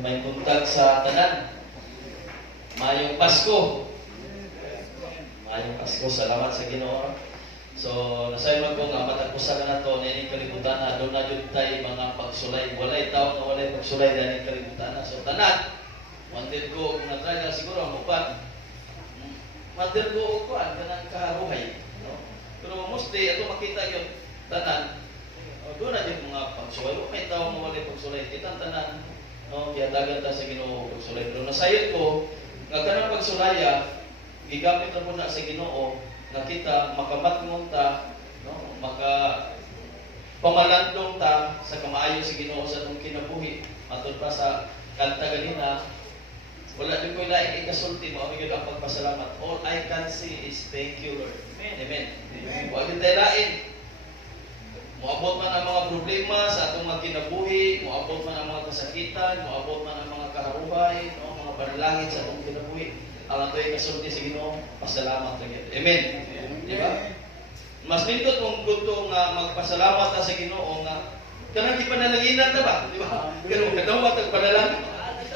may buntag sa tanan. Mayong Pasko. Mayong Pasko. Salamat sa Ginoo. So, nasayman ko nga matapusan na to na ining kalibutan na doon na yun tayo mga pagsulay. Walay tao na walay pagsulay na ining kalibutan na. So, tanan. Mandir ko, kung na-try na siguro ang upan. Mandir ko upan ka ng karuhay. No? Pero mostly, ito makita yun. Tanan. Doon na yun mga pagsulay. May tao na walay pagsulay. Kitang tanan. No? Kaya dagan ta sa Ginoo pagsulay. Pero nasayot ko, nga kanang pagsulaya, gigamit na po na sa Ginoo, nga kita makamatngon ta, no? Pamalandong ta sa kamaayo sa Ginoo sa itong kinabuhi. Matod pa sa kanta ganina, wala din ko ilaing ikasulti mo, amigod ang pagpasalamat. All I can see is thank you, Lord. Amen. Amen. Huwag yung tayo lain. Muabot man ang mga problema sa atong mga kinabuhi, muabot man ang mga kasakitan, muabot man ang mga kaharuhay, no? Mga panalangin sa atong kinabuhi. Alam tayo kasulti sa Ginoo, pasalamat lang ito. Amen. Di ba? Mas nindot mong gusto nga magpasalamat sa Ginoo nga kanang di panalanginan ta ba? Di ba? Pero kadawat ang panalangin.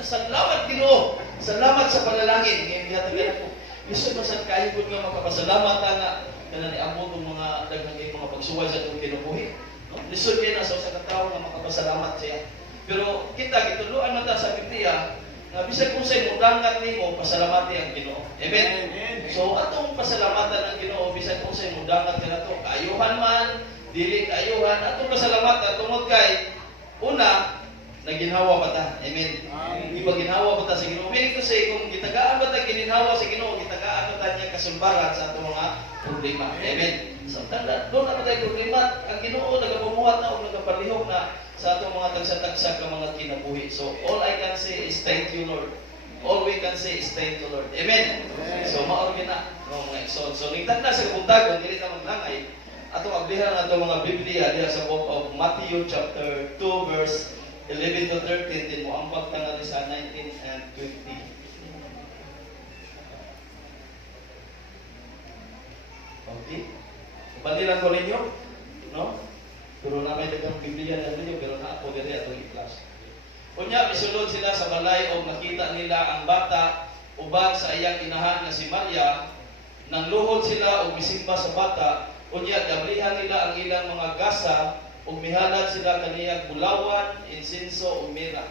Salamat Ginoo. Salamat sa panalangin. Ngayon gihatagan ako. Gusto man sa kayo gud nga magpasalamat nga kanang niabot ang mga daghang mga pagsuway sa atong kinabuhi. No? Lisod kay na sa usa ka tawo nga makapasalamat siya. Pero kita gituluan man ta sa Biblia nga bisag kung say mudangat nimo pasalamati ang Ginoo. Amen. So atong pasalamatan ang Ginoo bisag kung say mudangat kanato kaayuhan man, dili kaayuhan, atong pasalamatan tungod kay una naginhawa pa ta. Amen. Iba ginhawa pa ta sa Ginoo. Meaning to say kung gitagaan ba ta gininhawa sa Ginoo, gitagaan ba ta niya kasulbaran sa atong mga problema. Amen. So tanda, doon na tayo problema. Ang Ginoo nagapamuhat na o nagapalihok na sa atong mga tagsa-tagsa ka mga kinabuhi. So all I can say is thank you, Lord. All we can say is thank you, Lord. Amen. So maorgi na mga exod. So ningtag na sa kabuntagon, dili na maglangay. Atong ablihan atong mga Biblia diha sa book of Matthew chapter 2 verse 11 to 13 din mo ang pagtanga sa 19 and 20. Okay? Bandilan ko ninyo, no? Pero na may dagang Biblia na ninyo, pero na ako diri atong i-class. Kunya misulod sila sa balay o nakita nila ang bata ubang sa iyang inahan nga si Maria, nang luhod sila o misimba sa bata, kunya gablihan nila ang ilang mga gasa ug mihalad sila kaniyang bulawan, insinso ug mira.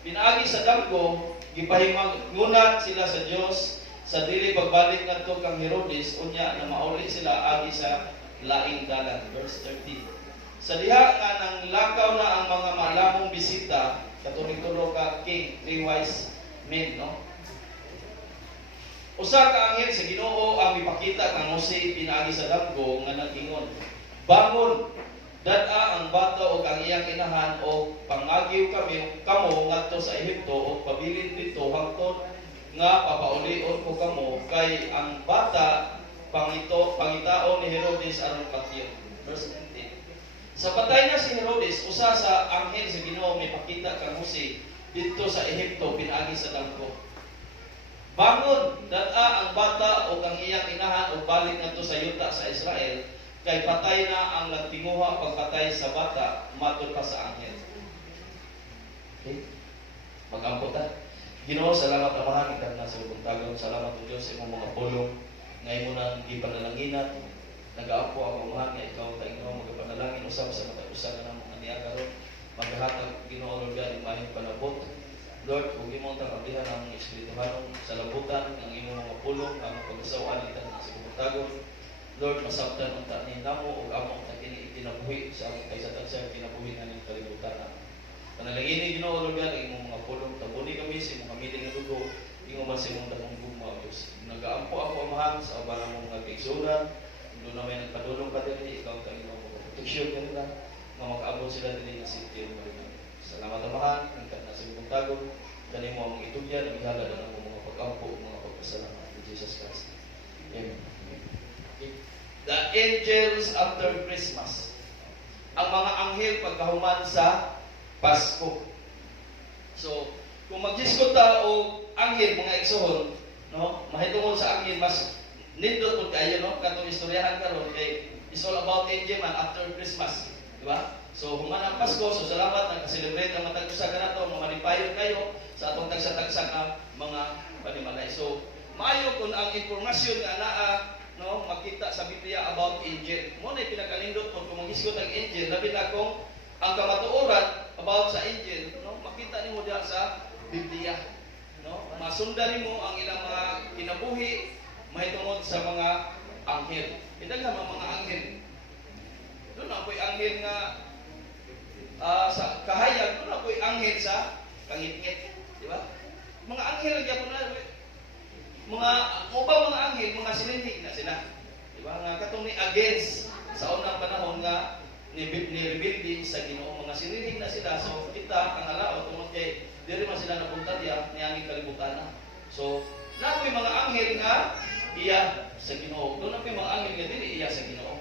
Pinaagi sa damgo, gipahimangunat sila sa Dios sa dili pagbalik ngadto kang Herodes unya na mauli sila agi sa laing dalan. Verse 13. Sa diha nga nang lakaw na ang mga malamong bisita, katuloy-tulo ka king, 3 wise men, no? Usa ka anghel sa Ginoo ang mipakita kang Mose pinaagi sa damgo nga nag-ingon, bangon, dad-a ang bata o ang iyang inahan o pangagiw kamo ngadto sa Ehipto o pabilin dito hangtod nga papaulion ko kamo kay ang bata pangitaon ni Herodes aron patyon. Verse 19. Sa patay na si Herodes, usa sa anghel sa Ginoo may pakita kang Mose dito sa Ehipto pinaagi sa damgo. Bangon, dad-a ang bata o ang iyang inahan o balik ngadto sa yuta sa Israel. Kay patay na ang nagtinguha pagpatay sa bata, matod pa sa anghel. Okay? Mag-ampot ta. Ginoo, salamat amahan, ikan na sa buntagon. Salamat o Diyos sa imong mga pulong. Ngayon mo nang ipanalangin nag-aapo ako amahan, nga ikaw tayo Ginoo magapanalangin usap sa matag-usa ka ng mga niagaron. Maghahatag Ginoo, Lord God, imahing palabot. Lord, kung imong tang ablihan ang espirituhanong sa labutan, ang imong mga pulong, ang pag-asawan, ikan na sa buntagon. Lord, masabtan ang tanin namo o among tagini itinabuhi sa among kaysa tagsa tinabuhi na ng kalibutan na. Panalangin Ginoo Lord God, ang imong mga pulong tabuni kami sa imong kamiling nga dugo, ingon man sa imong dakong gugma o Dios. Nagaampo ako amahan sa abalang mong mga kaigsunan, doon na may nagpadulong ka diri, ikaw ka imong proteksyon kanila, nga makaabot sila diri nga sitio mo. Salamat amahan, nagkat na sa imong tagon, kani mo among itugyan, naghalad ang mga pag-ampo, mga pagpasalamat ni Jesus Christ. Amen. The angels after Christmas. Ang mga anghel pagkahuman sa Pasko. So, kung mag-discuss ta o anghel mga igsoon, no, mahitungod sa anghel mas nindot pud kayo, no, katong istoryahan karon kay it's all about angel man after Christmas. Di ba? So human ang Pasko, so salamat nag-celebrate ang matag usa kanato, mamalipayon kayo sa atong tagsa-tagsa nga mga panimalay. So maayo kun ang impormasyon nga naa no makita sa Biblia about angel. Mo na pinakalindot po kung maghisgot ang angel, labi na kung ang kamatuoran about sa angel, no makita nimo diha sa Biblia. No? Masundan nimo ang ilang mga kinabuhi mahitungod sa mga anghel. Indaghan mga anghel. Doon ako'y anghel nga sa kahayag, doon ako'y anghel sa kangit-ngit. Di ba? Mga anghel ang gyapon na mga mga anghel, mga sinindig na sila. Di ba? Nga katong ni against sa unang panahon nga ni rebelde sa Ginoo, mga sinindig na sila. So kita ang alao tungod kay diri man sila napunta diya nianging kalibutan. So nakoy mga anghel nga iya sa Ginoo. Doon ako'y mga anghel nga dili iya sa Ginoo.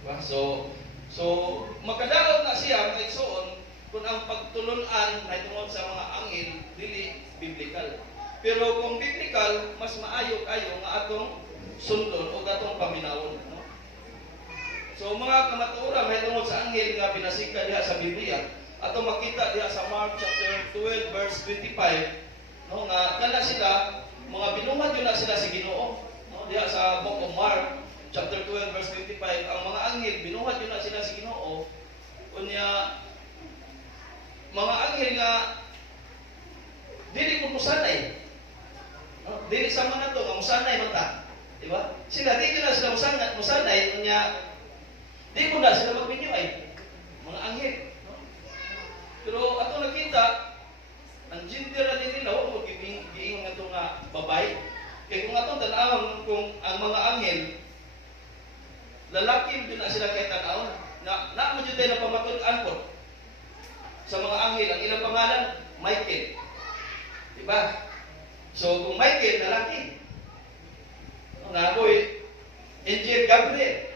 Diba? So makadawat na siya mga igsoon kung ang pagtulunan na tungod sa mga anghel dili biblical. Pero kung biblical, mas maayo kayo nga atong sundon o atong paminawon. No? So mga kamatuoran may tungod sa anghel nga pinasika diha sa Biblia, ato makita diha sa Mark chapter 12 verse 25, no nga kana sila mga binuhat yun na sila sa Ginoo, no diha sa book of Mark chapter 12 verse 25, ang mga anghel binuhat yun na sila sa Ginoo unya mga anghel nga dili ko musanay, no dili sa mga to nga musanay man ta, di ba? Sila di na sila musanay unya di ko na sila magbinyo ay mga anghel. Pero ato nakita ang gender ni nila wa mo giingon nga to nga babay. Kay kung atong tan-awon kung ang mga anghel lalaki din na sila kay tan-awon. Na mo jud na pamatud-an po sa mga anghel ang ilang pangalan Michael. Di ba? So kung Michael lalaki. Na boy Angel Gabriel.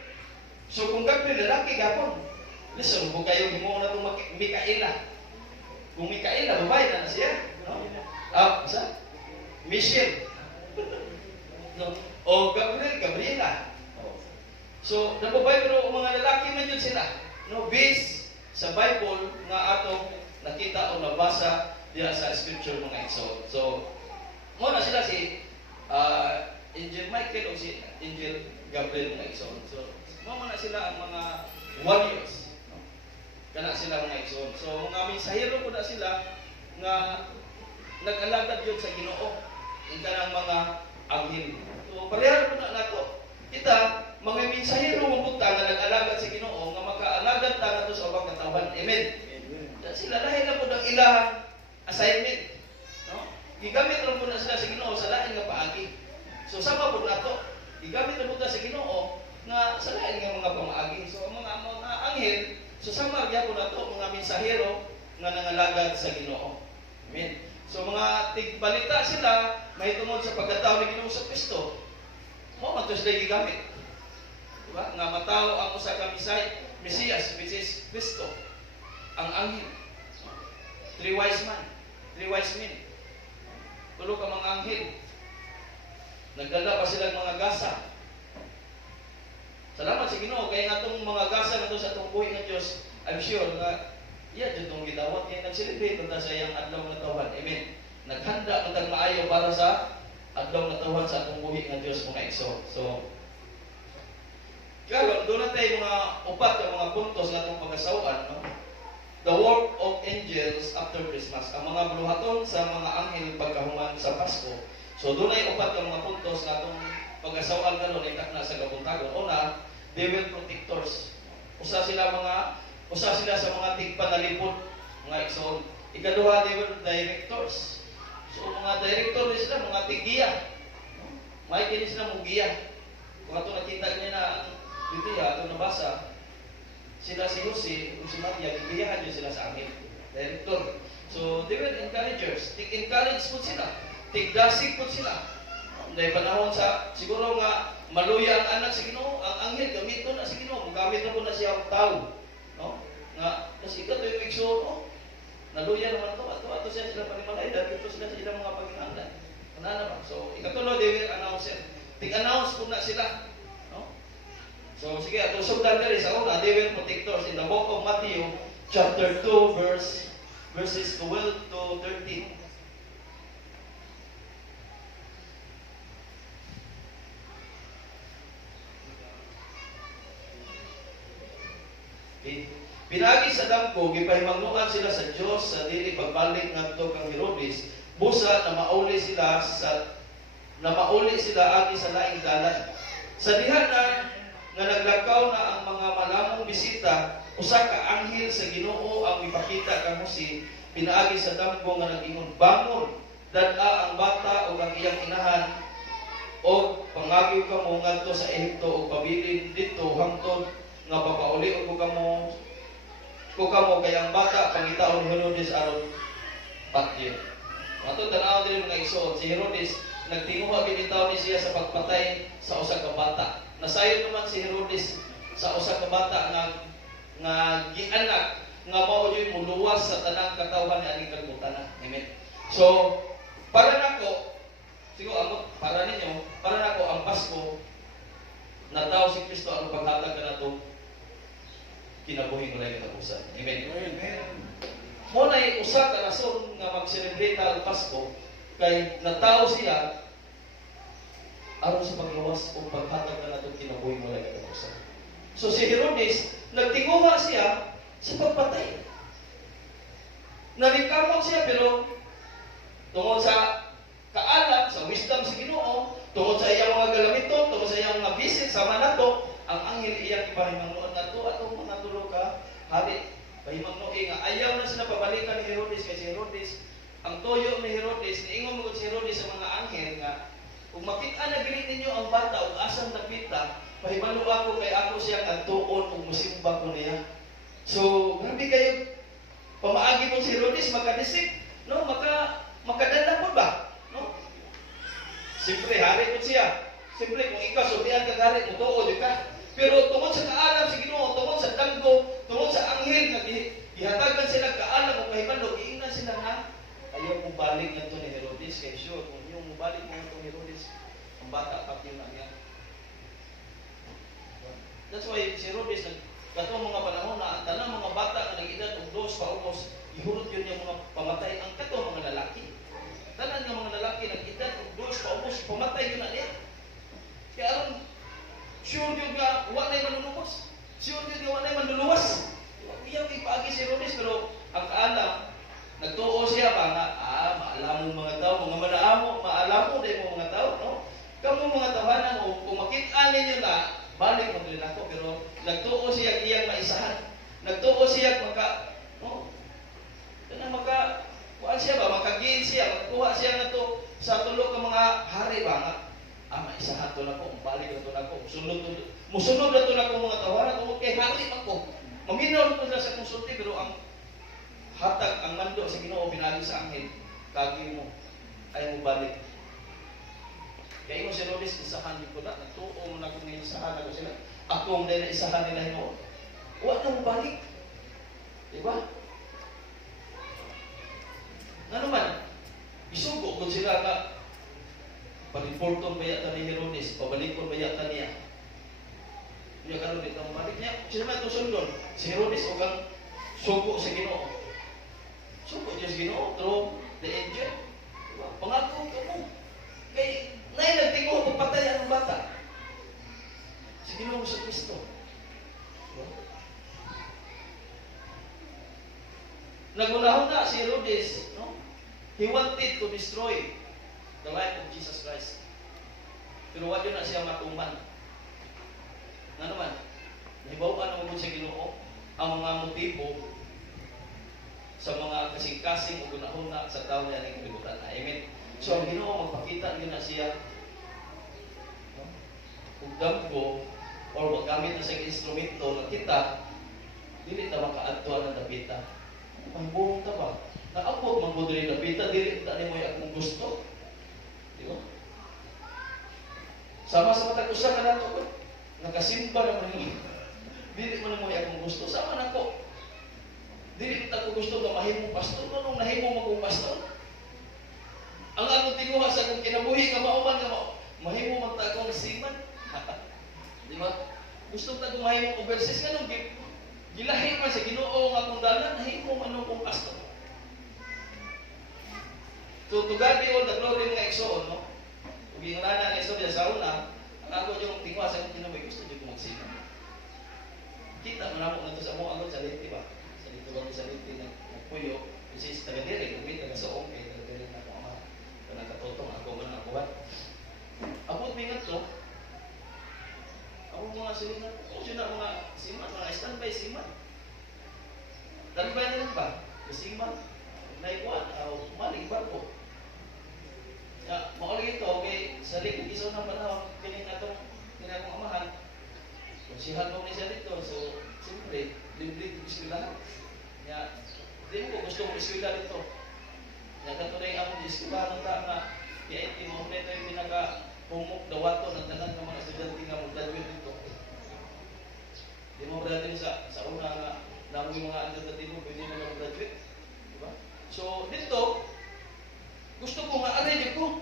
So kung Gabriel lalaki gapon. Listen, kung kayo himuon na itong Mikaela. Kung Mikaela, babae na siya. No? Isa? Michelle. No? O Gabriela. So, nababae pero mga lalaki man yun sila. No? Based sa Bible nga atong nakita o nabasa diya sa scripture mga igsoon. So, muna sila si Angel Michael o si Angel Gabriel mga igsoon. So, muna sila ang mga warriors. Kana sila mga igsoon. So mga mensahero ko na sila nga nag-alagad yun sa Ginoo. Yung kanang mga anghel. So parehas po na nato. Kita mga mensahero mo punta nga nag-alagad sa Ginoo nga maka-alagad ta nato sa ubang katawan. Amen. Sila dahil na po ng ilahang assignment. No? Gigamit lang po na sila sa Ginoo sa lain nga paagi. So sama po nato. Gigamit na po sa Ginoo nga sa lain nga mga pamaagi. So ang mga anghel so sama gyapon nato mga mensahero nga nangalagad sa Ginoo. Amen. So mga tigbalita sila mahitungod sa pagkatao ni Ginoo sa Kristo. Mo man to sila gigamit. Diba? Nga matao ang usa ka Mesiyas which is Kristo. Ang anghel. Three wise men. Tulo ka mga anghel. Nagdala pa sila ng mga gasa. Salamat sa Ginoo kay natong mga gasa nato sa atong buhi nga Dios. I'm sure nga iya jud tong gidawat kay nag-celebrate ta sa iyang adlaw nga tawhan. Amen. Naghanda man maayo para sa adlaw nga tawhan sa atong buhi nga Dios mga igsoon. So karon doon natin mga upat ka mga puntos nga atong pagasawan, no? The work of angels after Christmas. Ang mga buluhaton sa mga anghel pagkahuman sa Pasko. So doon ay upat ka mga puntos nga atong pagasawan karon ay takna sa kabuntagon. Una, they will protectors. Usa sila sa mga tigpanalipod, mga igsoon. Ikaduha, they were directors. So mga director din sila, mga tiggiya. May kini sila mong giya. Kung ato nakita niya na dito ato nabasa, sila si Jose, si Maria, gigiyahan yun sila sa akin. Director. So they were encouragers. Tig-encourage po sila. Tig-dasig po sila. Dahil panahon sa, siguro nga, maluya ang anak sa Ginoo, ang anghel, gamito na sa Ginoo, gamit na po na siya ang tao. No? Nga, kasi ito yung igsoon, no? Naluya naman ito, ato siya sila panimalay, dahil ito sila sa ilang mga paghinahanglan. Ano ba? So, ikatulo, they will announce it. Tig-announce po na sila. No? So sige, ato sugdan diri sa una, they will protectors in the book of Matthew chapter 2 verses 12 to 13. Okay. Pinagi sa dangko, gipahimangnuan sila sa Dios sa dili pagbalik ngadto kang Herodes, busa na mauli sila agi sa laing dalan. Sa diha na nga naglakaw na ang mga malamong bisita, usa ka anghel sa Ginoo ang mipakita kang Jose, pinaagi sa dangko nga nag-ingon, bangon, dad-a ang bata ug ang iyang inahan, o pangagiw kamo ngadto sa Ehipto ug pabilin didto hangtod nga papauli ko kamo kay ang bata pangitaon ni Herodes aron patyon. Ato tanaw diri mga igsoon, si Herodes nagtinguha binitaw ni siya sa pagpatay sa usa ka bata. Nasayon naman si Herodes sa usa ka bata nga gianak nga mao jud muluwas sa tanang katawhan ni aning kagutana. Amen. So para nako siguro para ninyo, para nako ang Pasko nataw si Kristo ang paghatag kanato kinabuhi mo lang katapusan. Amen. Mo na usa ka rason nga mag-celebrate ang Pasko kay natao siya aron sa pagluwas o paghatag na natin kinabuhi mo lang katapusan. So si Herodes, nagtinguha siya sa pagpatay. Nalikamot siya pero tungod sa kaalam, sa wisdom sa Ginoo, tungod sa iyang mga galamito, tungod sa iyang mga bisit sa manato, ang anghel iyang ipahimangnuan nato atong mga tulo ka hari. Pahimangnuan nga ayaw na sila pabalikan ni Herodes kay si Herodes ang toyo ni Herodes, niingon mo si Herodes sa mga anghel nga kung makita na gili ninyo ang bata ug asang napita, pahibalo ako kay ako siyang adtuon ug musimba ko niya. So, grabe kayo pamaagi mo si Herodes makadisip, no? Makadala po ba? No? Siyempre, hari po siya. Siyempre, kung ikaw sultihan kang hari, mutuod ka. Pero tungod sa kaalam sa Ginoo, tungod sa danggo, tungod sa anghel nga gihatagan sila kaalam ug kahibalo, giingnan sila nga ayaw mo balik ngadto ni Herodes kay sure kung yung mo balik ngadto ni Herodes, ang bata pati na niya. That's why si Herodes katong mga panahon na ang tanang mga bata nga nag-edad og 2 paubos, ihurot yun yung mga pamatay ang katong mga lalaki. Tanan nga mga lalaki nag-edad og 2 paubos, pamatay yun na niya. Kaya aron sure yun nga, wala na manluluwas. Sure yun nga, wala na manluluwas. Iyaw ipaagi si Herodes, pero ang kaalam, nagtuo siya ba nga, maalam mo mga tao, mga manaamo, maalam mo din mo mga tao, no? Kamu mga tawanan, kung makita ninyo na, balik mo din ako, pero nagtuo siya iyang maisahan. Nagtuo siya no? Kuhaan siya ba, makagiin siya, magkuha siya nga to sa tulo ka mga hari ba nga, maisahan to na ko, balik na to na ko, musunod na to na ko mga tawanan, kung kay hari man ko, maminaw na sa konsulti, pero ang hatag, ang mando sa Ginoo pinagi sa anghel, kagi mo, ay mo balik. Kaya mo si Herodes, isahan din ko na, nagtuo mo na kung isahan ako sila, ako ang dahil isahan nila Ginoo, huwag na mo balik. Diba? Nga naman, isugo kung sila ka, pag-reporton ba yata ni Herodes, pabalikon ba yata niya. Niya karon dito ang balik niya. Sino man ito sundon? Si Herodes o kang sugo sa Ginoo. Sugo niya sa Ginoo through the angel. Diba? Pangako ka mo. Kay nay nagtingo pagpatay ang bata. Si Ginoo sa Kristo. Diba? Nagunahon na si Herodes, no? He wanted to destroy the life of Jesus Christ. Pero wala na siya matuman. Nga naman, nahibawan naman sa Ginoo ang mga motibo sa mga kasing-kasing o gunahon na sa tao niya ng kalibutan. Amen. So, ang Ginoo magpakita yun na siya kung damgo o magamit na sa instrumento na kita, dili na makaadtuan ng dapita. Ang buong ka ba? Naabot magbudri na pita, dili na mo yung akong gusto. Di ba? Sama sa matag-usa ka na ito. Nakasimba naman yung dili mo na mo yung akong gusto. Sama na ko. Dili na ko gusto ka mahimong pastor. Nung nahimong magong pastor? Ang akong tinguha sa akong kinabuhi, nga mauman nga mahimong magtagong siman. Di ba? Gusto ta kumahay mo overseas nga nung gilahi man sa Ginoo nga kung dalan himo man kung pastor. To God be all the glory nga igsoon, no? Ug ingana nga istorya sa una, ang ako yung tingwa sa akong tinamay gusto jud ko magsino. Kita man ako ngadto sa mo agad sa liti ba? Sa liti ba sa liti na puyo, kasi sa taga dire, kung taga soong kay taga dire na ko ama. Kana katotong ako man ako ba. Abot mi ngadto. Ako mga silingan, o siya na mga siman, mga standby siman. Standby nila ba? Siman, naikuan, maling barko. Ya, mauli ito, okay, sa likod iso ng panahon, kining atong ginagong amahan. Konsihan ko ni siya dito, so, siyempre, libre dito eskwelahan. Ya, di mo ko gusto mong eskwela dito. Ya, kato na yung among eskwelahan ng tama, ya, iti mo, ito yung pinaka-humok dawato ng tanan ng mga estudyante nga mag-graduate dito. Di mo graduate sa una nga, namin yung mga undergraduate mo, pwede na mag-graduate. Diba? So, dito, gusto ko nga aray ko.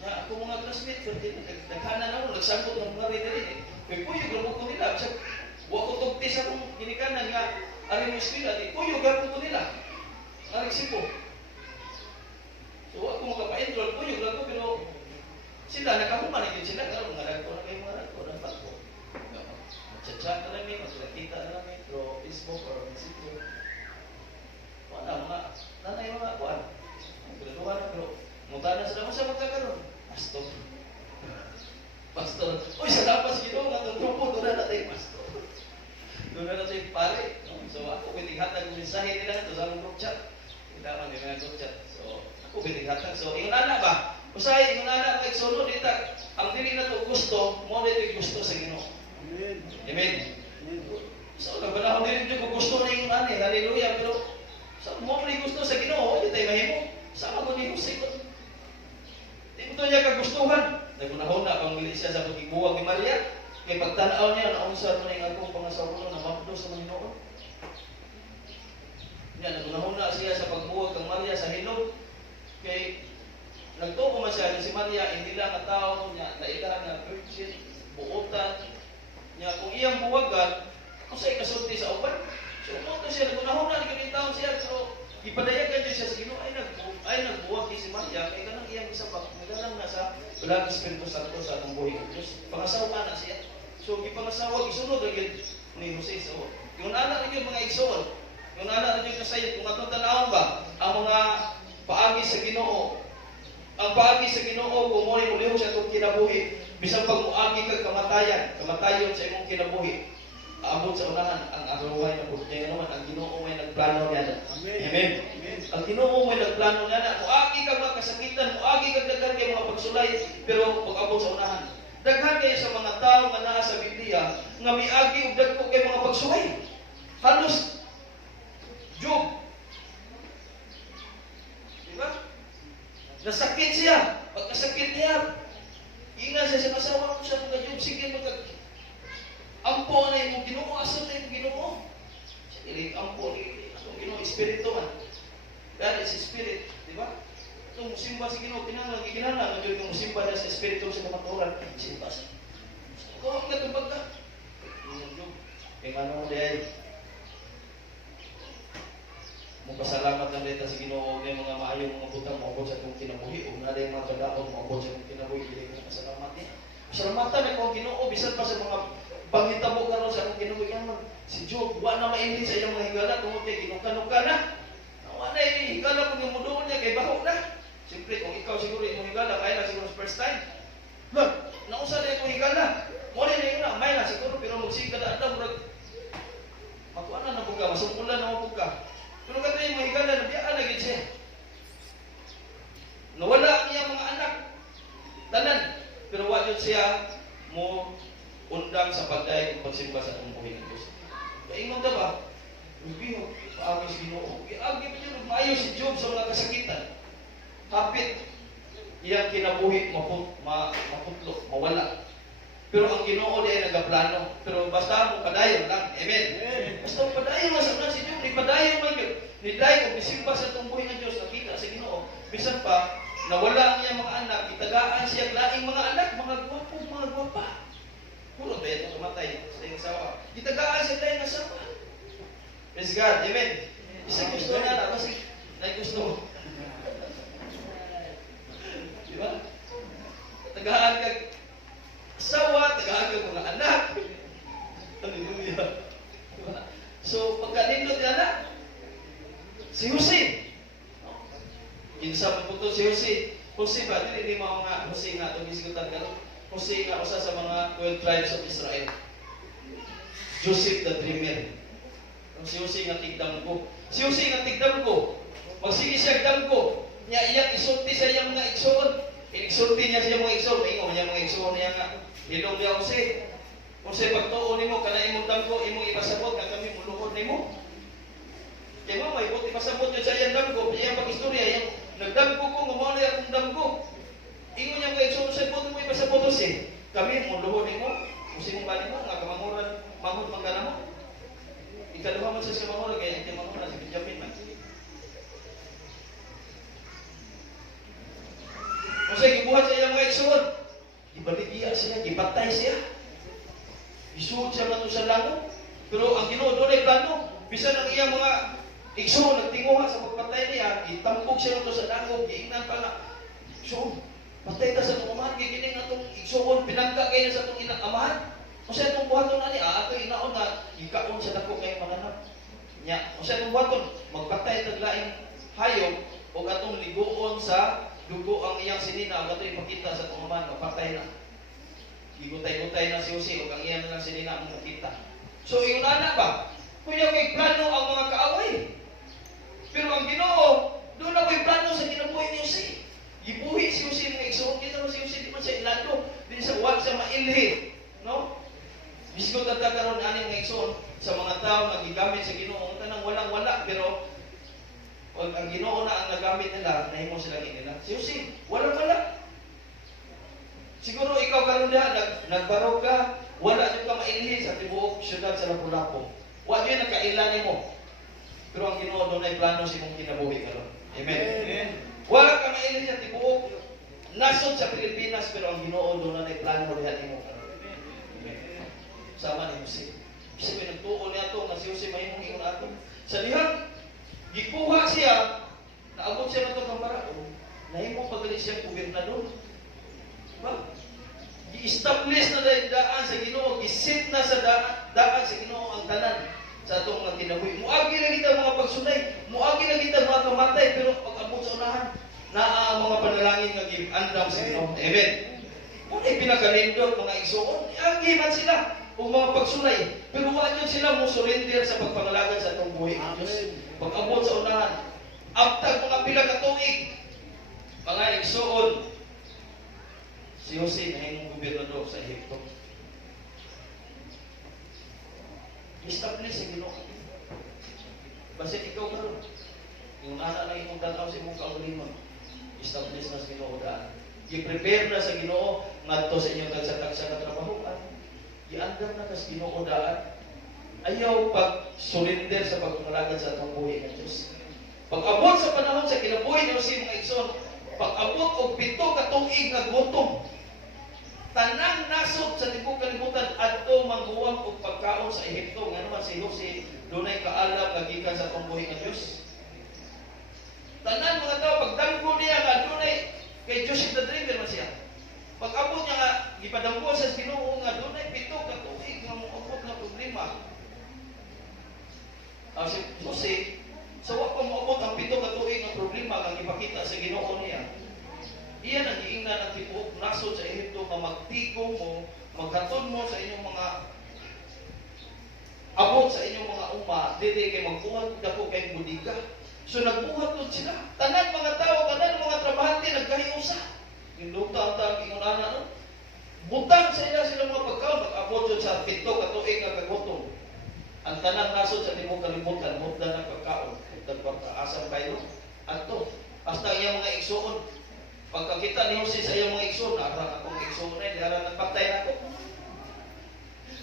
Na ako mga classmates, naghanan ako, nagsangkot ng mga rin. Kaya puyo, gulong ko nila. Huwag ko tugtis akong ginikanan nga aray mo eskwela. Di puyo, gulong ko nila. Aray sipo. So, huwag ko magkapa-enroll. Puyo, gulong ko, pero sila, nakahuman na yun sila. Kaya mga ragko na kayo mga ragko. Dapat ko. Chat-chat na namin, magkakita na namin through Facebook or Messenger. Wala, mga nanay mga kuwan. Graduan na, pero mutanan sa naman siya magkakaroon. Pastor. Pastor. Uy, sa lapas gino, nga itong grupo, doon na natin pastor. Doon na natin pare. So, ako bitinghatag ng mensahe nila ito sa group chat. Hindi naman nila group chat. So, ako bitinghatag. So, ingon anak ba? Usay, ingon anak, kay solo, dita. Ang dili na ito gusto, mo na ito gusto sa Ginoo. Amen. Amen. So, nagpanahon din ito kung gusto na yung nanay. Hallelujah. Pero, sa mo na gusto sa Ginoo, hindi tayo mahimo. Sama ko ni Jose ko. Di ko niya kagustuhan. Nagunahon na pangmili siya sa pagkikuwag ni Maria. Kay pagtanaw niya, naunsan mo na yung akong pangasawa ko na mapdo sa Maninoon. Yan, nagunahon na siya sa pagbuwag ng Maria sa hilog. Kay nagtuko man siya si Maria, hindi lang ang tao niya, naila na virgin, buotan. Niya, kung iyang buwagan, kung sa'y kasulti sa uban. So, umunto siya, nagunahon na, nagkakitaon siya, pero ipadayagan niya siya sa Ginoo ay nagbuwag ni si Maria kay kanang iyang isabak nagalang na sa Ulang Espiritu Santo sa atong buhay ng Diyos. Pangasawa na siya. So gipangasawa gisunod gyud ni Jose. So yung anak ninyo mga igsoon, yung anak ninyo kasayod kung atong tanawon ba ang mga paagi sa Ginoo. Ang paagi sa Ginoo kung mo ni muliho sa atong kinabuhi bisan pag muagi kag kamatayon sa imong kinabuhi. Aabot sa unahan ang aruhay na buhay naman ang Ginoo may nagplano niya. Amen. Ang Ginoo may nagplano niya na muagi kag mga kasakitan, muagi kag daghan kay mga pagsulay, pero pag-abot sa unahan. Daghan kayo sa mga tao nga naa sa Biblia nga miagi ug dagko kay mga pagsulay. Halos Job. Diba? Nasakit siya. Pagkasakit niya, inga siya sa kasawa ko sa mga Job, sige ampo na yung Ginoo, asan na yung Ginoo? Sige, ampo ni ang Ginoo, Espiritu man. God is Spirit, di ba? Itong musimba si Ginoo, kinahanglan, yung musimba na sa Espiritu sa kamaturan. Simba siya. Kung ang natubag ka, kaya nga mo dahil, magpasalamat lang dito sa Ginoo ng mga maayong mga butang maabot sa itong kinabuhi o na yung mga kadakot maabot sa itong kinabuhi, hindi ko pasalamat niya. Pasalamatan na kung Ginoo, bisan pa sa mga panghitabo karon sa akong kinuwigan si Job, wa na mainit sa iyang mga higala tungod kay ginukanuka na. Wa na higala kung yung muduon niya kay baho na. Siyempre kung ikaw siguro yung higala, kaya na siguro first time. Look, nausa na yung higala. Mo na yung na, may na siguro pero magsigka na adlaw murag makuana na buka, masungkulan na mo buka. Pero kada yung mga higala nabiyaan na gid siya. Nawala niya mga anak. Tanan, pero wa jud siya mo undang sa pagdayo ug pagsimba sa atong buhay ng Diyos. Kaingon ta ba? Rubiho, paagi sa Ginoo. Giagi pa jud maayo si Job sa mga kasakitan. Hapit iyang kinabuhi maputlo, mawala. Pero ang Ginoo diay nagaplano. Pero basta mo padayon lang. Amen. Basta mo padayon lang sa si Job, ni padayon man gyud. Ni dayon ug misimba sa atong buhay ng Diyos, nakita sa Ginoo. Bisan pa nawala ang iyang mga anak, itagaan siya laing mga anak, mga gwapo, mga gwapa. Puro ba ito kamatay sa iyong asawa? Gitagaan siya tayo ng asawa. Praise God. Amen. Isa gusto na kasi gusto mo. Diba? Tagaan kag asawa, tagaan kag mga anak. Hallelujah. Diba? So, pagkanindot yung anak, si Jose. Kinsa po ito si Jose. Jose ba? Hindi mo nga Jose nga itong isigutan ka. Jose nga usa sa mga 12 tribes of Israel. Joseph the Dreamer. Si Jose nga tigdam ko. Si Jose nga tigdam ko. Magsige siya tigdam ko. Niya iyang isulti sa iyang mga igsoon. Inigsulti niya siya mga igsoon. Maingo niya mga igsoon niya nga. Hilong niya Jose. Jose pagtuon nimo kana imong damgo imong ipasabot nga kami muluhod nimo. Kaya mo may buti pasabot niya sa iyang damgo. Iyang pag-istorya iyang nagdamgo ko gumawa na akong damgo. Ingo niya mga igsoon sa buti mo ipasabot Jose. Kami muluhod nimo. Jose mong bali mo nga kamanguran mahod magkana mo. Ikaduha man sa mahol kaya hindi mahol si Benjamin man. Kasi gibuhat sa iyang mga igsoon. Ibalik iya siya, gipatay siya. Isuod siya man sa lango. Pero ang Ginoo doon ay plano. Bisan ang iyang mga igsoon nagtinguha sa pagpatay niya, gitampog siya nito sa lango, giingnan pa nga. So, patay ta sa itong amahan, gigining na itong igsoon, pinangka kayo sa itong amahan. Kasi itong buhaton na niya, ato inaon na, ikaon sa dako kayong mananap. Nya, kasi itong buhaton, magpatay taglaing hayop, o atong liguon sa dugo ang iyang sinina, o ato ipakita sa itong amahan, magpatay na. Gigutay-gutay na si Jose, o ang iyang sinina ang makita. So, yung anak ba? Kuya, may plano ang mga kaaway. Pero ang Ginoo, doon na may plano sa kinabuhi ni Jose. Gibuhi si Jose mga igsoon, kita mo si Jose, di man siya ilado, din sa uwag sa mailhi. No? Biskot at karon ani mga igsoon sa mga tao nga gigamit sa Ginoo, tanang walang-wala, pero ang Ginoo na ang nagamit nila, nahimo silang nila. Si Jose, walang-wala. Siguro ikaw karon diha nagbarog ka, wala jud ka mailhi sa tibuok syudad sa Lapu-Lapu. Wa jud nakailan nimo. Pero ang Ginoo doon ay plano sa imong kinabuhi karon. Amen. Amen. Wala ka mailhi sa tibuok nasod sa Pilipinas, pero ang Ginoo doon ay plano diha nimo karon. Amen. Sama ni Jose. Kasi may nagtuon niya to nga si Jose mahimong ingon ato. Sa dihang gikuha siya, naabot siya na itong kambarao, nahimong pagalit siya gobernador. Diba? I-establish na daan sa Ginoo, gisit na sa daan sa Ginoo ang tanan sa atong mga kinabuhi. Muagi na kita mga pagsunay, muagi na kita mga kamatay, pero pag-abot sa unahan na ang mga panalangin nga gi-andam sa Ginoo. Amen. Kung ay pinakalindot mga igsoon, agi man sila o mga pagsunay, pero wala sila mo surrender sa pagpangalagan sa atong buhi ng Diyos. Pag-abot sa unahan, abtag mga pila ka tuig, mga igsoon, si Jose na yung gobernador sa Egypto. Establish sa Ginoo. Basit ikaw karon. Yung anak na imong tanaw sa imong kaulinon, establish na sa Ginoo daan. I-prepare na sa Ginoo ngadto sa inyong tagsa-tagsa ka trabahoan. I-andam na ka sa Ginoo daan. Ayaw pag-surrender sa pagpangalagan sa atong buhi ng Diyos. Pag-abot sa panahon sa kinabuhi ng si mga igsoon, pag-abot og 7 ka tuig nga gutom, tanang nasod sa tibok kalibutan adto mangguwang og pagkaon sa Ehipto. Nga naman si Jose dunay kaalam nga gikan sa atong buhi nga Dios. Tanan mga tao pagdanggo niya nga dunay kay Joseph the Dreamer man siya. Pag-abot niya nga gipadanggo sa Ginoo nga dunay 7 ka tuig nga moabot na problema. Si Jose sa wa pa moabot ang 7 ka tuig nga problema nga gipakita sa Ginoo niya. Iyan ang giingnan ng tibuok nasod sa Ehipto nga magtigom mo, maghatod mo sa inyong mga abot sa inyong mga uma, dili kay magbuhat dako kay budiga. So nagbuhattud sila. Tanan mga tao, tanan mga trabahante nagkahiusa. Yung lukta ang tawag ingon ana no. Butang sa ila sila mga pagkaon, mag-abot sa 7 ka tuig nga kagutom. Ang tanan nasod sa tibuok kalibutan, mutda ng pagkaon. Dagpag-asam kayo. Adto, hasta iyang mga igsoon. Pagkakita ni Jose sa iyong mga igsoon, narang akong igsoon na, dara nagpatay na ako.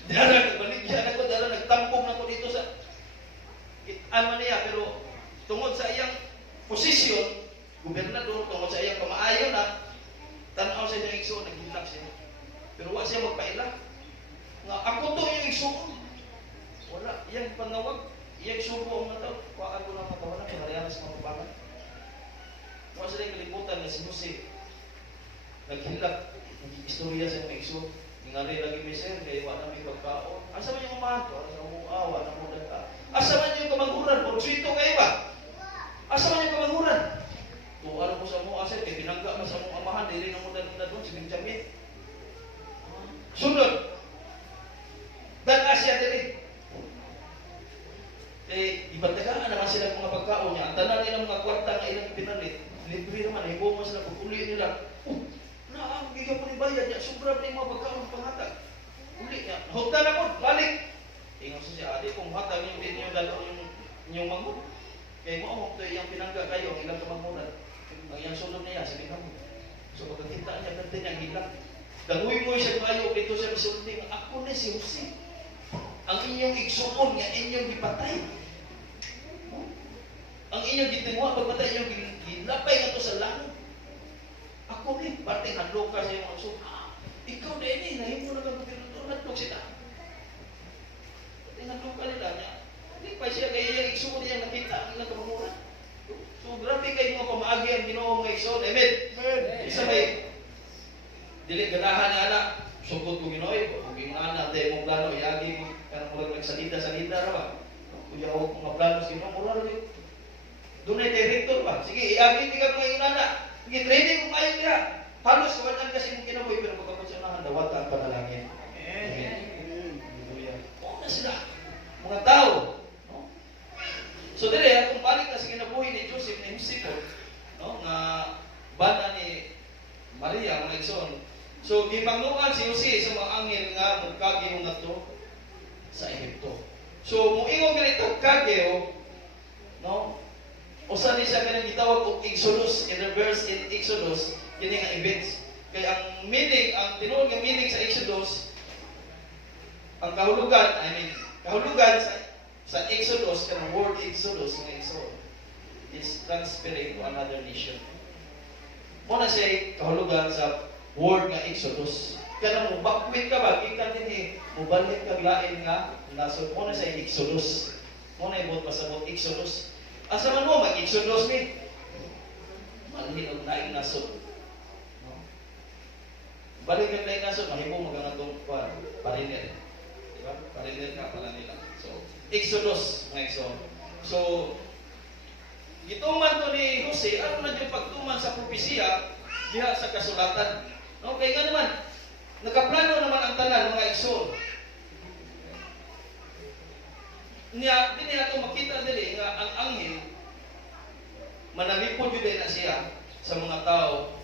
Dara nagbaligyan ako, dara nagtampog na ako dito sa itaan niya, pero tungod sa iyang posisyon, gobernador, tungod sa iyang kamaayon na, tanaw sa iyong igsoon, naghilak siya. Pero wala siya magpaila. iyang panawag, iyang subo ang mataw, kuhaan ko ng matawa na, pinarihan sa mga pabangan. Kung sila yung kalimutan na si Jose, naghilak, nag-istorya sa mga iso, ngari lagi may sir, kaya wala may pagkaon. Asa man yung umahan ko, asa mo awa, na mo nagka. Asa man yung kamanghuran, o sweeto kayo ba? Asa man yung kamanghuran? Tuwala ko sa mo, asa, kaya pinangga mo sa mong amahan, dili na mo na doon, si Benjamin. Sunod, dan Asya dili. Eh, ibantagaan naman sila mga pagkaon niya. Ang tanan nilang mga kwarta nga ilang pinalit, libre naman, hibo mo sila, pag-uli nila. Ang bigyan mo ni bayad niya, sobra na yung mga pagkaon pangatag. Uli niya, hugdan na po, balik. Ingat siya, adi kung hatag yung din yung dalaw yung manghod. Kaya mo, ito yung pinangga kayo, ang ilang kamanghunan. Ang iyang sunod niya, sabi ka mo. So pagkakita niya, ganti niya hilang. Danguy mo siya kayo, dito siya misulting, ako na si Jose. Ang inyong igsuon nga inyong ipatay. Ang inyong gitinwa, pagpatay inyong gilapay nga to sa langit. Ako rin, parting hadlok ka sa iyong mga suha. Ikaw na ini, nahimo na kang gobernador, hadlok sila. Parting hadlok ka nila niya. Hindi pa siya, kaya yung igsuon niya nakita ang ilang kamanghuran. So, grabe kayo mga pamaagi ang Ginoo nga igsuon. Amen? Isa may dili ganahan na anak, sugod ko Ginoo, kung ginana, tayo mong plano, iagi mo, kanang murag nagsalita-salita ra ba? Kuya ko mga plano sa Ginoo, mura rin. Doon ay director ba? Sige, iagi ka mga ginana. Sige, training kung kayo niya. Halos kawalan kasi mong kinaboy, pero pagkakonsunahan, dawat ang panalangin. Amen. Oo na sila. Mga tao. No? So, dili, kung balik na sa kinabuhi ni Joseph, ni Jose po, no? Nga bana ni Maria, mga igsoon. So, gipangluan si Jose sa mga anghel nga magkagyo nga to sa Egypto. So, muingon ganito kagyo, no? Usa ni siya kanang gitawag og Exodus, in reverse in Exodus, kini nga events. Kay ang meaning, ang tinuod nga meaning sa Exodus, ang kahulugan, kahulugan sa Exodus, kanang word Exodus, nga Exodus, is transferring to another nation. Muna siya kahulugan sa word nga Exodus. Kanang mubakwit ka ba, gikan dinhi, mubalik kag lain nga nasod. Muna siya Exodus. Muna ibot pasabot Exodus. Asa man mo mag-Exodus ni? Malhin og laing nasod. No? Balik ang laing nasod, mahimo magangatong pariner. Di ba? Pariner ka pala nila. So, Exodus, mga igsoon. So, gituman to ni Jose, ano na yung pagtuman sa propesiya diha sa kasulatan. No, kaya nga naman, nakaplano naman ang tanan, mga igsoon. Niya, din niya ito makita dili nga ang anghel manalipod yun na siya sa mga tao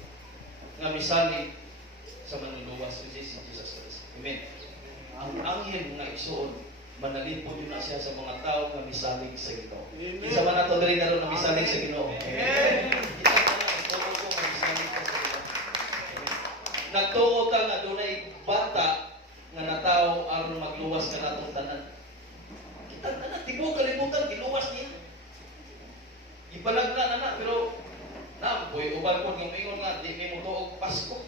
nga misali sa manluluwas si Jesus Christ. Amen. Ang anghel nga igsoon manalipod yun na siya sa mga tao nga misalig sa Ginoo. Kinsa man nato diri karon nga misalig sa Ginoo. Amen. Nagtuo ka nga dunay bata nga natawo aron magluwas ka natong tanan. Tanan, tibo kalimutan, giluwas niya. Ibalagna na na, pero boy, ubal po ng mingon nga, di may mo tuog Pasko.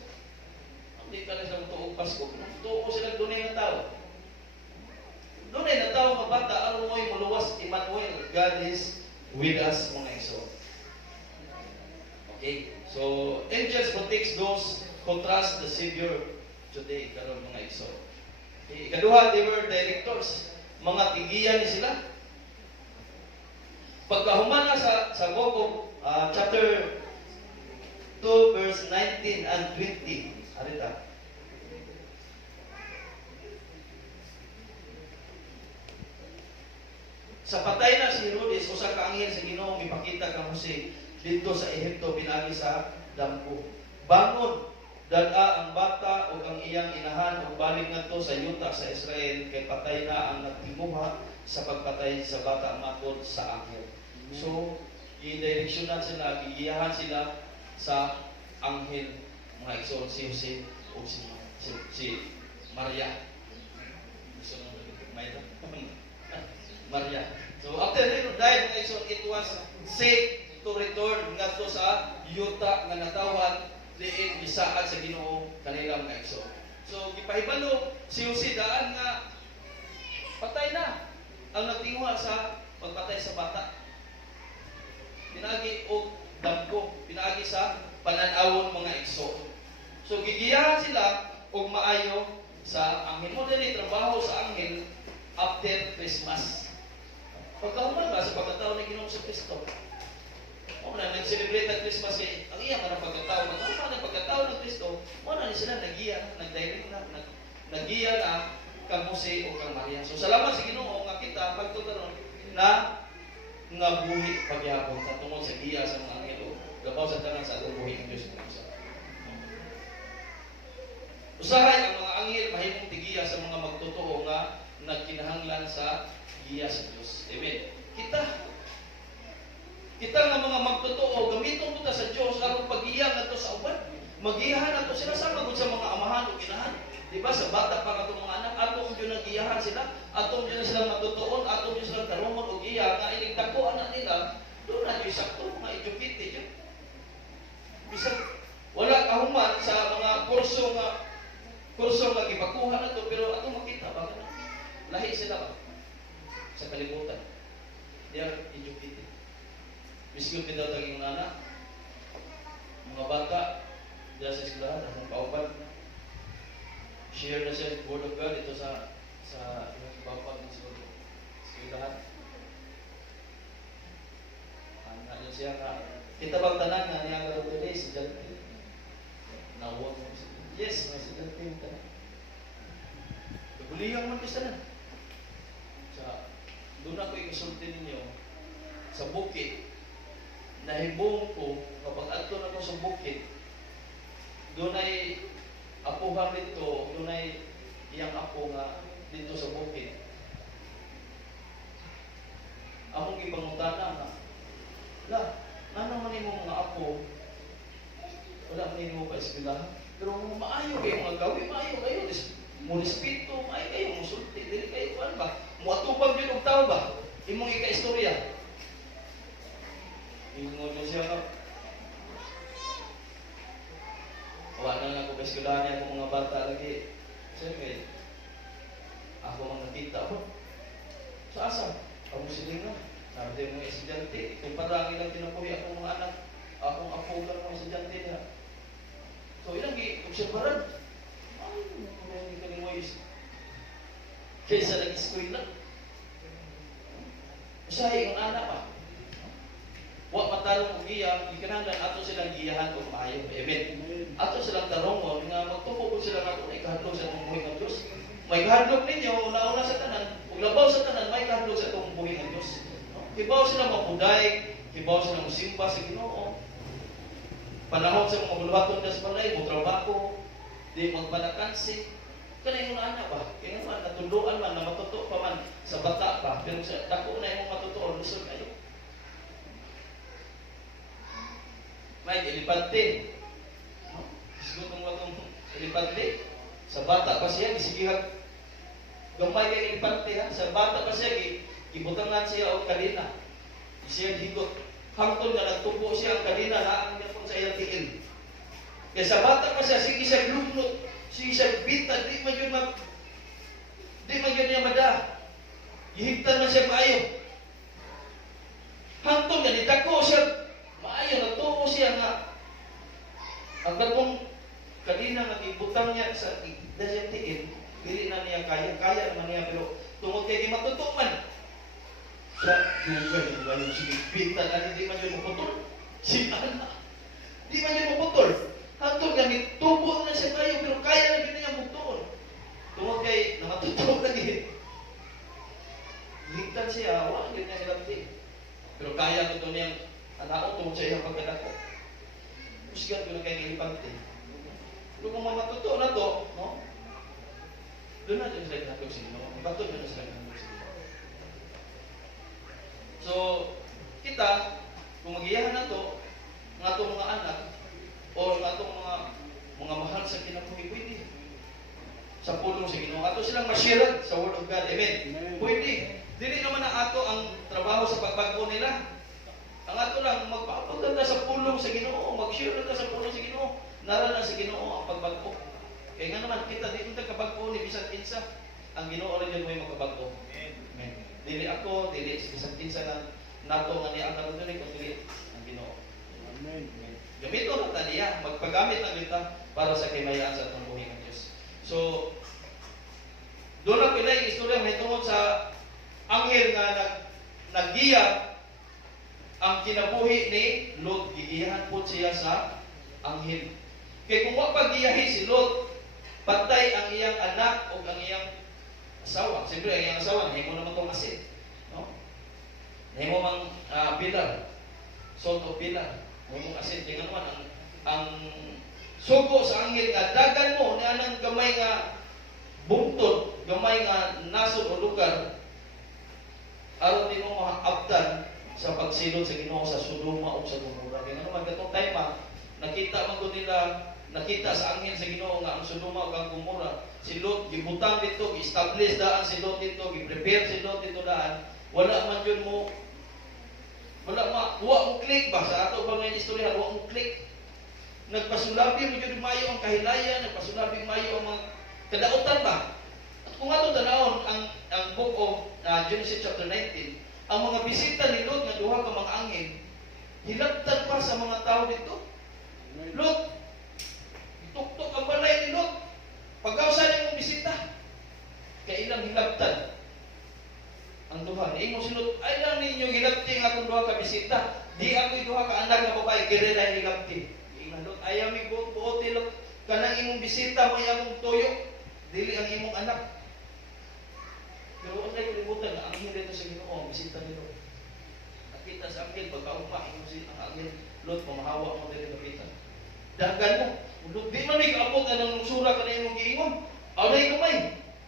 Hindi ka na sa tuog Pasko. Tuog ko sila dunay na tao. Dunay na tao, mabata, aron mo'y muluwas, Emmanuel, God is with us, mga iso. Okay, so, angels protects those who trust the Savior today, karon mga iso. Okay, ikaduha, they were directors. Mga tigiyan ni sila. Pagkahuman na sa Book of chapter 2 verse 19 and 20. Arita. Sa patay na si Herodes, usa ka anghel sa Ginoo mipakita kang Jose dito sa Ehipto pinagi sa dampo. Bangon, dala ang bata o ang iyang inahan o balik na to sa yuta sa Israel kay patay na ang nagtimuha sa pagpatay sa bata matod sa anghel. So, i-direksyonan sila, gigiyahan sila sa anghel, mga igsoon si Jose o si Maria. Maria. So, after they died, mga igsoon, it was safe to return nga to sa yuta nga natawhan diin gisaad sa Ginoo kanilang mga igsoon. So gipahibalo si Jose daan nga patay na ang nagtinguha sa pagpatay sa bata. Pinagi og damgo, pinagi sa pananawon mga igsoon. So gigiyahan sila og maayo sa anghel. Mo dili trabaho sa anghel after Christmas. Pagkahuman ba sa pagkatao ni Ginoong Kristo? O na nag-celebrate ang Christmas kay ang iyang mga pagkatao ng pagkatao ng Kristo, mo na ni sila nagiya, nag-direct na, nagiya na kang Jose o kang Maria. So salamat sa Ginoo nga kita pagtuturon na nga buhi pagyapon tungod sa giya sa mga anghel. Gabaw sa tanan sa atong buhi ng Dios. Usahay ang mga anghel mahimong tigiya sa mga magtotoo nga nagkinahanglan sa giya sa Dios. Amen. Kita nga mga magtotoo gamiton mo ta sa Dios aron paggiya ngadto sa uban. Magiyahan nato sila sama gud sa mga amahan ug inahan. Di ba sa bata pa nga mga anak atong Dios nagiyahan sila, atong Dios sila matutuon, atong Dios sila tarungon og iya nga ining dako anak nila, do na Dios sakto nga educate yun. Bisag wala kahuman sa mga kurso nga gipakuha na to, pero atong makita ba na lahi sila ba sa kalibutan. They are educated. Biskut kita taging anak, mga bata diyan sa eskwelahan, atong kauban. Share na siya Word of God ito sa bawat ng eskwelahan. Ano siya nga, kita bang tanan nga niya nga today si Jalpin. Nawag mo siya. Yes, nga si Jalpin tanan. Nagulihan mo kita tanan. Doon ako ikasulti ninyo sa bukid. Nahibong ko, kapag adto na ko sa bukid, doon ay apuhan dito, doon ay iyang apo nga dito sa bukid. Among ipangutana nga, naman mo mga apo, wala man mo pa eskwelahan. Pero maayo kayo mga gawin, maayo kayo, munisipito, maayo kayo, musulti, dili kayo, ano ba? Muatupag yun og tao ba? Imong ika-istorya. Ingon mo siya ka. Wala na ako eskwelahan niya akong mga bata lagi. Siyempre, ako mga nakita ako. Sa asa? Ako silingan. Sabi mo estudyante, kung parang ilang tinapuhi akong mga anak, akong apo lang mga estudyante na. So, ilang i-observaran. Ay, hindi ka ni Moise. Kaysa nag-school na. Usahay ang anak pa. Wa matarong og giya, ikananglan ato silang giyahan og maayo. Amen. Ato silang tarongon nga magtupo sila nga kung ikahadlok sa atong buhi ng Dios. May kahadlok ninyo una-una sa tanan, ug labaw sa tanan may kahadlok sa atong buhi ng Dios. Hibaw sila mabuday, hibaw sila mosimba sa Ginoo. Panahon sa mga buluhaton sa balay, mo trabaho, di magpanakansi. Kanay yung anak ba? Kaya naman, natuluan man, na matuto pa man sa bata pa. Pero sa dako na yung matuto, lusod kayo. May ilipante. Gusto kong matong ilipante. Sa bata pa siya, gisigihag. Gamay kay ilipante ha. Sa bata pa siya, ibutangan siya o kadina. Siya higot. Hangtod na nagtubo siya ang kadina na ang nipon sa iyang tiin. Kaya sa bata pa siya, sige siya lumnot. Sige siya bitad, di man yun niya mada. Ihigtan man siya maayo. Hangtod na nitako siya maayo, natuo siya nga ang katong kadina nga ibutang niya sa tiin, dili na niya kaya naman niya, pero tungod kay di matutuman siya, dugay yung sinigbitan na hindi man yun maputol. Sinana, di man yun maputol. Hantong gamit, tubo na siya tayo, pero kaya na yun niya maputol. Tungod kay namatutuwa na yun. Ligtan siya, wala yun niya ilagti. Pero kaya ito niyang anak tungkol sa iyang pagkadako. Musigan ko na kayo nilipante. Pero kung mamatuto na to, no? Doon natin sila kinatog sa Ginoo. Batod na sila kinatog sa Ginoo. So, kita, kung magiyahan na to, nga itong mga anak, o nga itong mga mahal sa kinabuhi, pwede. Sa pulong sa Ginoo. Ato silang masyirag sa Word of God. Amen. Pwede. Dili naman na ato ang trabaho sa pagbago nila. Ang ato lang, magpapaganda sa pulong sa Ginoo, mag-share ka sa pulong sa Ginoo, naranan sa Ginoo ang pagbago. Kaya nga naman, kita dito kabagpo ni Bisan Kinsa, ang Ginoo rin yun mo yung magkabago. Amen. dili ako, dili bisag kinsa nga nato nga niya ang karon dili kun dili ang Ginoo. Amen. Gamito na ta niya, magpagamit na kita para sa kimayaan sa atong buhi ng Dios. So doon na pilay istorya may tungod sa anghel nga naggiya ang kinabuhi ni Lot. Gigiyahan po siya sa anghel. Kaya kung wa paggiyahi si Lot, patay ang iyang anak o ang iyang asawa. Siyempre, ang iyang asawa, nahimo naman itong asin. No? Nahimo mang pilar. Salt of pilar. Nahimo asin. Tingnan naman, ang sugo sa anghel nga, dagan mo, na ng gamay nga bungtod, gamay nga nasod o lugar, aron din mo maabtan sa pagsilot sa Ginoo sa Sodoma o sa Gomora. Kaya naman, katong time nakita man ko nila, nakita sa anghel sa Ginoo nga ang Sodoma o ang Gomora, si Lot, gibutang dito, gi-establish daan si Lot dito, gi-prepare si Lot dito daan, wala man yun mo, wa mo click ba? Sa ato ba ngayon istorya, wa mo click. Nagpasulabi mo yun mayo ang kahilayan, nagpasulabi mayo ang mga kadautan ba? At kung ato tanawon ang book of Genesis chapter 19, ang mga bisita ni Lot nga duha ka mga anghel, hilabtan pa sa mga tao dito. Lot, tuktok ang balay ni Lot. Pagkausan niya mong bisita, kaya ilang hilabtan ang duha. Ingon si Lot, ay lang ninyo hilabti nga akong duha ka bisita. Di ako'y duha ka anak nga babae, kaya na hilabti. Ingon Lot, ayaw mi buot Lot, kanang imong bisita mo imong tuyo, dili ang imong anak. Pero wala yung libutan na anghel ito sa Ginoo, bisita ni Lot. Nakita sa anghel, pagkaumpa, ang anghel, Lot, pamahawa mo dili kapitan. Dagan mo, Lot, di man may kaabot na ng sura ka na imong giingon. Alay kamay.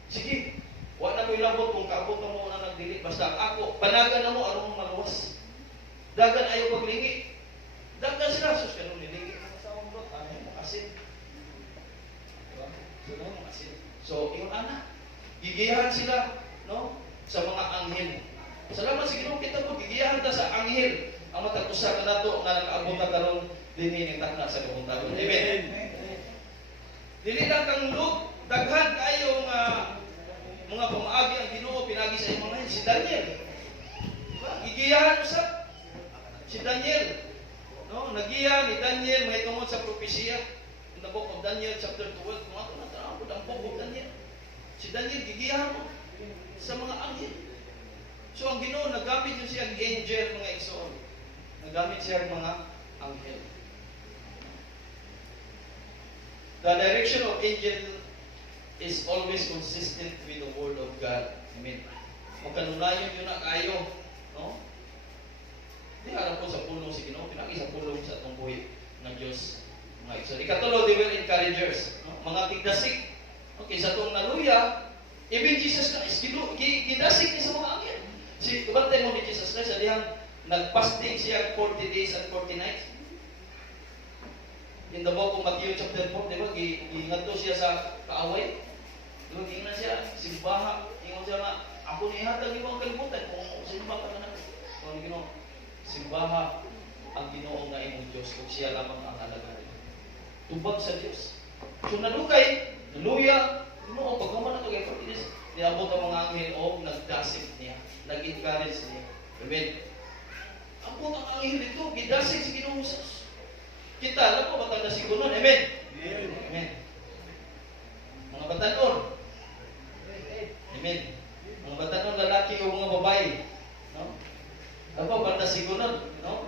Sige, wala na ko ilabot kung kaabot na mo na nagdili. Basta ako, panagan na mo, aron mo maluwas. Dagan ayaw paglingi. Dagan sila, sus ka nung nilingi. Masawang Lot, ano mo asin. Diba? So, ano mo asin. So, yung anak, gigiyahan sila, no? Sa mga anghel. Salamat sa Ginoo kita po, gigiyahan ta sa anghel. Ang matag-usa ka nato nga nakaabot na karon dinhi ning takna sa kabuntagon. Amen. Dili lang kang Lot, daghan kayo nga mga pamaagi ang Ginoo pinagi sa imong mga si Daniel. Diba? Gigiyahan usab si Daniel. No, nagiya ni Daniel may tungod sa propesya. In the book of Daniel chapter 12, kung ako natanaw ang book of Daniel. Si Daniel gigiyahan mo sa mga anghel. So ang Ginoo nagamit niya siyang angel mga igsoon. Nagamit siya ang mga anghel. The direction of angel is always consistent with the word of God. Amen. Magkanunayon yun na kayo, no? Di harap ko sa pulong si Ginoo, pinagi sa pulong sa atong buhi ng Diyos. Mga igsoon. Ikatulo, they were encouragers, no? Mga tigdasik. Okay, sa itong naluya, even Jesus Christ, gidasik niya sa mga anghel. Si kabantay mo ni Jesus Christ, sa dihang nagpasting siya 40 days and 40 nights. In the book of Matthew chapter 4, di ba, giingadto siya sa kaaway. Di ba, giingnan siya, simbaha, ingon siya nga, ako ni ihatag ni mga kalimutan, kung simbaha ka na. Kung ni Ginoo, simbaha ang Ginoo nga imong Diyos, kung siya lamang ang halaga. Tubag sa Diyos. So nadugay, naluya, Ginoo, pagkaman na kagay pagkinis, niabot ang mga anghel o nagdasik niya, nag-encourage niya. Amen. Abot ang anghel ito, gidasik si Ginoo Hesus. Kita, alam po, batang nasigunon. Amen. Amen. Mga batanon. Amen. Mga batanon, lalaki o mga babae. No? Ako, batang nasigunon. No?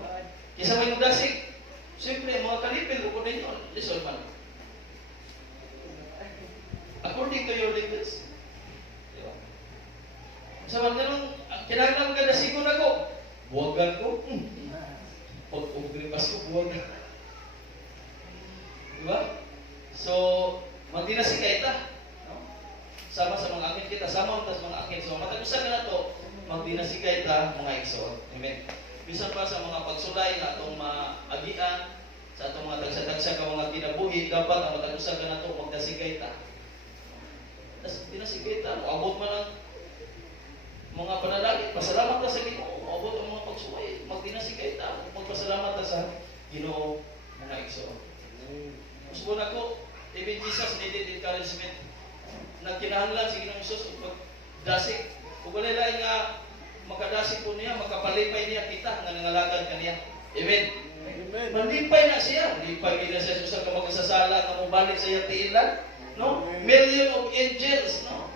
Kisa may nagdasik. Siyempre, mga kalipil, kung ninyo, listen man. According to your language. Diba? Sa mga ganun, kinahanglan ka nasigon ako. Buwagan ko. Pag-ugripas ko, buwagan. Diba? So, magdinasikay ta. No? Sama sa mga angin kita. Sama sa mga angin. So, matagusan na to, magdinasikay ta mga igsoon. Amen. Bisan pa sa mga pagsulay na itong maagian, sa itong mga tagsa-tagsa ka mga kinabuhi, dapat ang matagusan ka na to, magdasikay ta. Dinasikay ta. Abot man ang mga panalangin. Pasalamat ta sa Ginoo. Abot ang mga pagsuway. Magdinasikay ta. Magpasalamat ta sa Ginoo mga igsoon. Gusto na ko, even Jesus needed encouragement. Nagkinahanglan si Ginoong Hesus ug pagdasik. Ug walay lain nga makadasi po niya, makapalipay niya kita nga nangalagad kaniya. Amen. Amen. Malipay na siya. Malipay na siya sa ka magkasasala na mubalik sa iyang tiilan. No? Million of angels, no?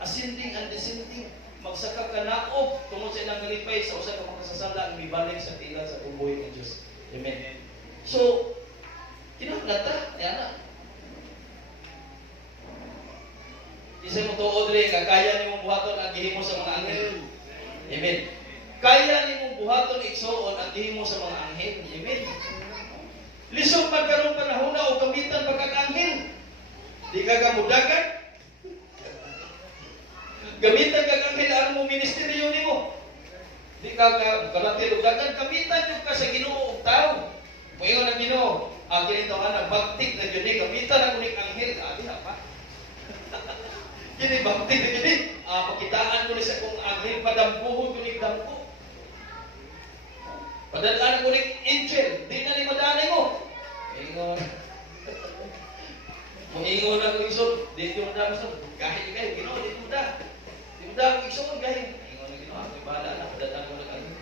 Ascending and descending. Magsaka ka naog tungod sa ilang malipay sa usa ka magkasasala ang mibalik sa tiilan sa tuboy ng Diyos. Amen. So, kinahanglan yana. Isa mo tuod rin, kaya ni mong buhaton ang gihimo sa mga anghel. Amen. Kaya ni mong buhaton igsoon ang gihimo sa mga anghel. Amen. Lisod magkaroon panahon na o gamitan pagkak-anghel. Di ka kamudagan. Gamitan kag-anghel ang mo ministeryo ni mo. Di ka kalatilugagan. Gamitan yung ka sa Ginoo og tao. Muingon ang Ginoo. Ang kinito nga nagbagtik na yun. Gamitan ang unik anghel. Abi na pa. Kini bakti na gini, pakitaan ko ni sa kong anghel, padampuhon ko ni dampo. Padalaan ko ni angel, di na ni madali mo. Ingon. Mungingon na ko isod, di ko na isod. Kahit kayo, Ginoo, di ko na. Di ko na ako isod, kahit. Ingon na Ginoo, ako bahala na, padalaan ko na anghel.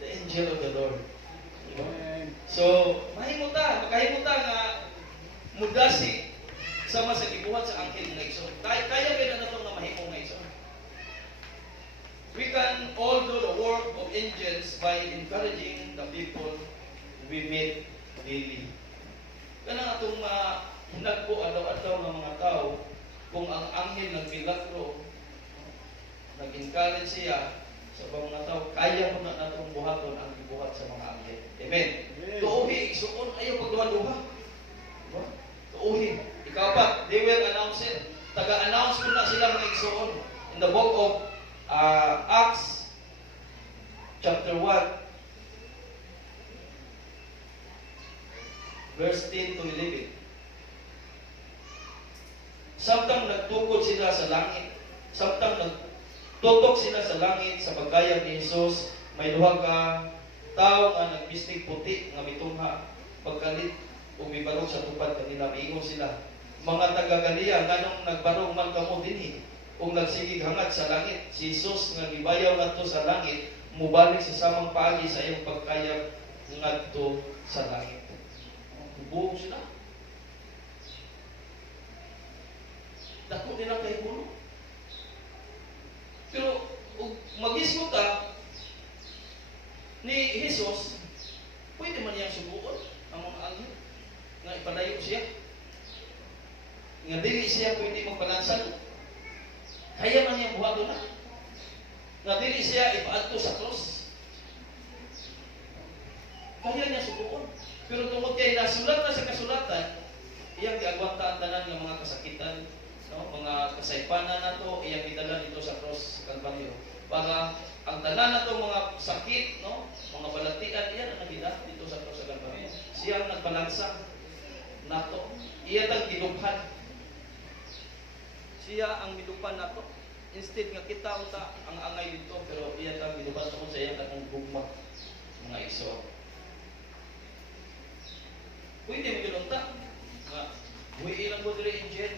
The angel of the Lord. So, mahimuta, makahimuta nga mudasi sama sa gibuhat sa angel nga igsoon. Kaya ba na itong mahimong nga igsoon? We can all do the work of angels by encouraging the people we meet daily. Kana atong hinagpo adlaw-adlaw ng mga tao, kung ang anghel nagmilagro, nag-encourage siya sa mga tao, kaya mo na natong buhaton ang gibuhat sa mga anghel. Amen. Tuuhi, igsoon, ayaw pagduha-duha. Diba? Tuuhi. Ikapat, they will announce it. Taga-announce ko na sila ng igsoon. In the book of Acts, chapter 1, verse 10 to 11. Samtang nagtukod sila sa langit, samtang nagtutok sila sa langit sa pagkayag ni Jesus, may duha ka tao nga nagbistig puti nga mitungha, pagkalit o mibarog sa tupad kanila, miingon sila, mga taga-Galilea, nganong nagbarong man kamo dinhi, kung nagsigig hangad sa langit, si Jesus nga gibayaw ngadto sa langit, mubalik sa samang paagi sa iyong pagkayag ngadto sa langit. Buong sila. Dako nila kay bulo. Pero mag-isgot ta ni Jesus, pwede man niyang subuon ang mga anghel nga ipadayo siya. Nga dili siya pwede magbalansan. Kaya man niyang buhaton na. Nga dili siya ipaadto sa cross. Kaya niya subuon. Pero tungkol kay nasulat na sa kasulatan, iyang giagwanta ang tanan ng mga kasakitan, no? Mga kasaypanan na to, iyang gidala dito sa cross sa Kalbaryo. Para ang tanan na to mga sakit, no? Mga balatian, iyan ang nagida dito sa cross sa Kalbaryo. Siya ang nagbalansa nato. Iya tang gidubhan. Siya ang midubhan nato. Instead nga kita unta ang angay dito, pero iya tang gidubhan tungod sa iyang katong gugma mga igsoon. Pwede mo ginunta. Buhi ilang bodre angel.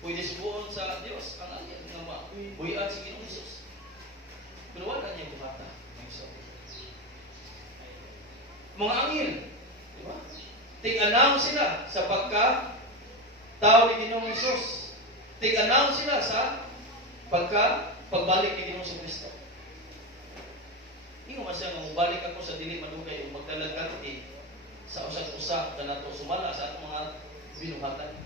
Pwede subuon sa Diyos. Ang angel nga buhian si Ginoong Jesus. Pero wala niya buhata. Mga angel. Diba? Tig-announce sila sa pagka-tao ni Ginoong Jesus. Tig-announce sila sa pagbalik ni Ginoong Kristo. Ingo man siya nga mubalik ako sa dili madugay o magdalagan sa usag-usag na nato sumala sa atong mga binuhatan.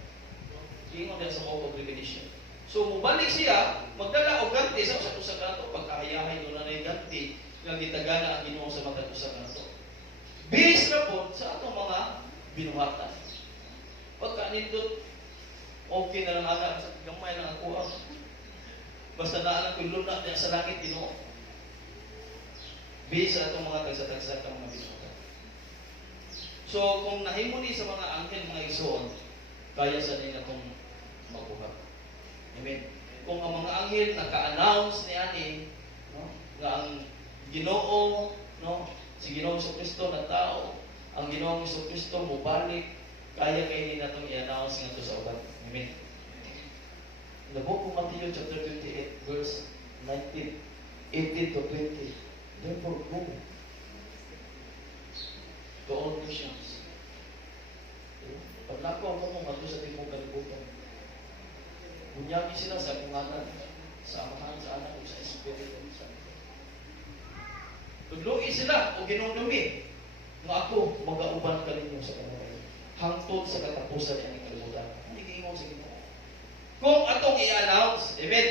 Ingon din sa mode of repetition. So, mubalik siya, magdala og ganti sa usag-usag na nato, pagkahayahay doon na rin ganti, nga gitagana ang Ginoo sa matag usag na nato. Base na po sa atong mga binuhatan. Pagka nindot, okay na lang aga, gamay lang ako ang basta naalang kung luna niya sa langit, Ginoo. Base sa atong mga tagsa-tagsa ng mga binuhatan. So, kung nahimuni sa mga anghel, mga igsoon, kaya sa nila itong mabuhat. Amen. Kung ang mga anghel naka-announce ni Ani, no, nga ang Ginoo, no, si Ginoong Kristo na tao, ang Ginoong Kristo mubalik, kaya kayo nila itong i-announce nga ito sa uban. Amen. In the book of Matthew chapter 28, verse 19, 18 to 20. Therefore, go to all nations. Paglakaw mo nung ato sa timog kalibutan. Bunyagi sila sa kunganan, sa Amahan, sa Anak, o sa Espiritu Santo. Tudloi sila o ginudumi nga ako magauban ka ninyo sa kanila. Hangtod sa katapusan ng kalibutan. Hindi giingon sa Ginoo. Kung atong i-announce, amen,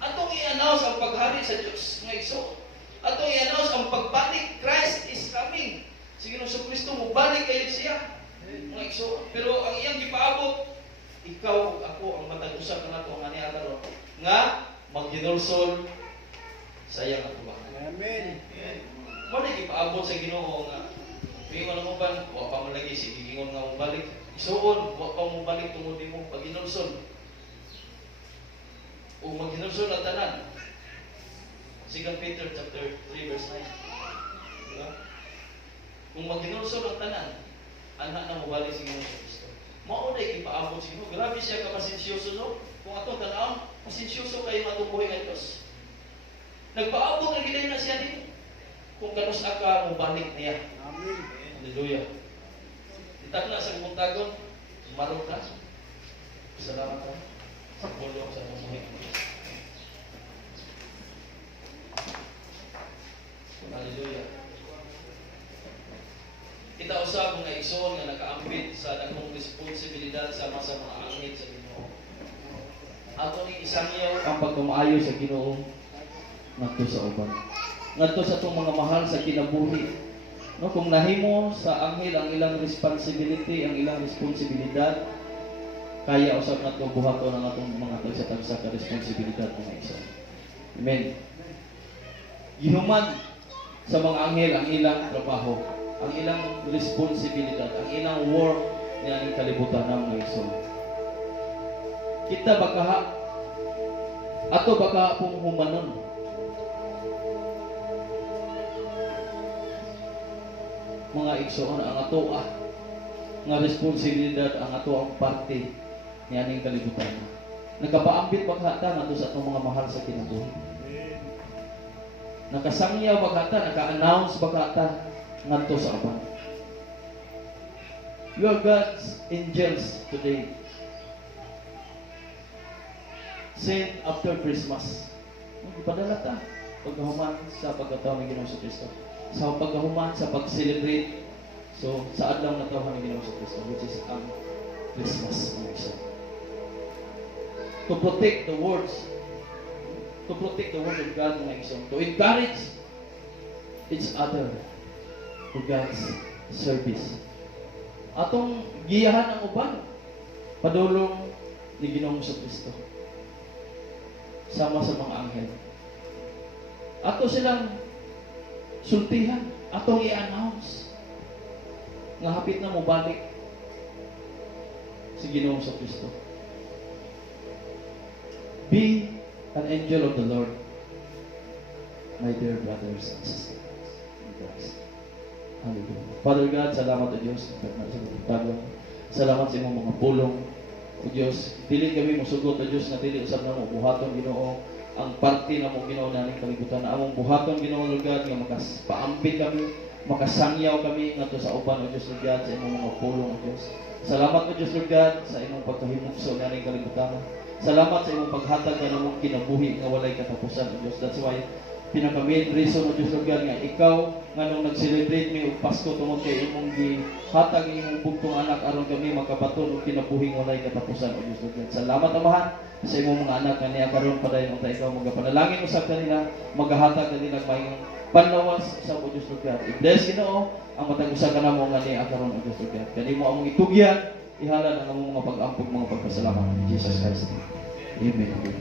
atong i-announce ang paghari sa Diyos nga igsoon. Atong i-announce ang pagbalik, Christ is coming. Sige nung sa Kristo mo, balik kayo siya. Mga igsoon. Pero ang iyang gipaabot, ikaw ako ang matag-usap na nato nga niya karon nga maghinulsol sa iyang atubangan. Amen. Mo na gipaabot sa Ginoo nga ingon mo ban wa pa man lagi sige ingon nga mo balik. Isuon wa pa mo balik tungod nimo pag hinulsol. O maghinulsol ang tanan. Second Peter chapter 3 verse 9. Diba? Kung maghinulsol ang tanan, anak na mo balik sa Ginoo Kristo. Mao na ipaabot sa Ginoo. Grabe siya ka pasensyoso no. Kung atong tan-aw, pasensyoso kayo nga buhay nga Dios. Nagpaabot na gid na siya nimo. Kung kanus aka mo balik niya. Amen. Hallelujah. Itakla sa buntagon, marong ka. Salamat ka sa pulong sa buhay. Hallelujah. Kita usab mga igsoon nga nakaambit sa dakong responsibilidad sama sa mga angit sa Ginoo. Ato ni isangyaw ang pagkumaayo sa Ginoo ngadto sa uban. Ngadto sa itong mga mahal sa kinabuhi. No, kung nahimo sa anghel ang ilang responsibility, ang ilang responsibilidad, kaya usab nato buhaton ang atong mga tagsa-tagsa ka responsibilidad mga igsoon. Amen. Gihuman sa mga anghel ang ilang trabaho, ang ilang responsibilidad, ang ilang work niya ng kalibutan ng mga igsoon. Kita baka ato baka pong humanon. Mga igsoon ang ato nga responsibilidad ang ato ang parte niya ng kalibutan. Nagapaambit baka ta nato sa atong mga mahal sa kinabuhi. Nakasangyaw baka ta, naka-announce baka ta ngadto sa uban. You are God's angels today. Sent after Christmas. Ipadala ta pagkahuman sa pagkatao ng Ginoo Kristo. Sa pagkahuman sa pag-celebrate. So sa adlaw na tawhan ng Ginoo Kristo, which is ang Christmas. To protect the words, to protect the word of God mga igsoon, to encourage each other to God's service. Atong giyahan ang uban padulong ni Ginoong Kristo sama sa mga anghel. Ato silang sultihan, atong i-announce nga hapit na mo balik si Ginoong Kristo. Be an angel of the Lord, my dear brothers and sisters in Christ. Hallelujah. Father God, salamat o Diyos sa pagkatagong. Salamat sa imong mga pulong o Diyos. Dili kami musugot o Diyos na dili usab na mo buhaton Ginoo ang parte na mo Ginoo naning kalibutan. Among buhaton Ginoo Lord God nga makapaambit kami, makasangyaw kami ngadto sa uban o Diyos Lord God sa imong mga pulong o Diyos. Salamat o Diyos Lord God sa imong pagkahimugso naning kalibutan. Salamat sa imong paghatag ka namong kinabuhi nga walay katapusan o Diyos. That's why pinaka-main reason o Diyos Lord God nga ikaw nga nung nag-celebrate mi og Pasko tungod kay imong gihatag imong bugtong anak aron kami makabaton og kinabuhi nga walay katapusan o Diyos Lord God. Salamat Amahan sa imong mga anak nga niya karon padayon unta ikaw magapanalangin usab kanila, magahatag kanila mayong panlawas sa o Diyos Lord God. I-bless Ginoo ang matag usa ka namo nga niya karon o Diyos Lord God. Kanimo among itugyan ihalad ang among mga pag-ampog mga pagpasalamat ni Jesus Christ. Amen.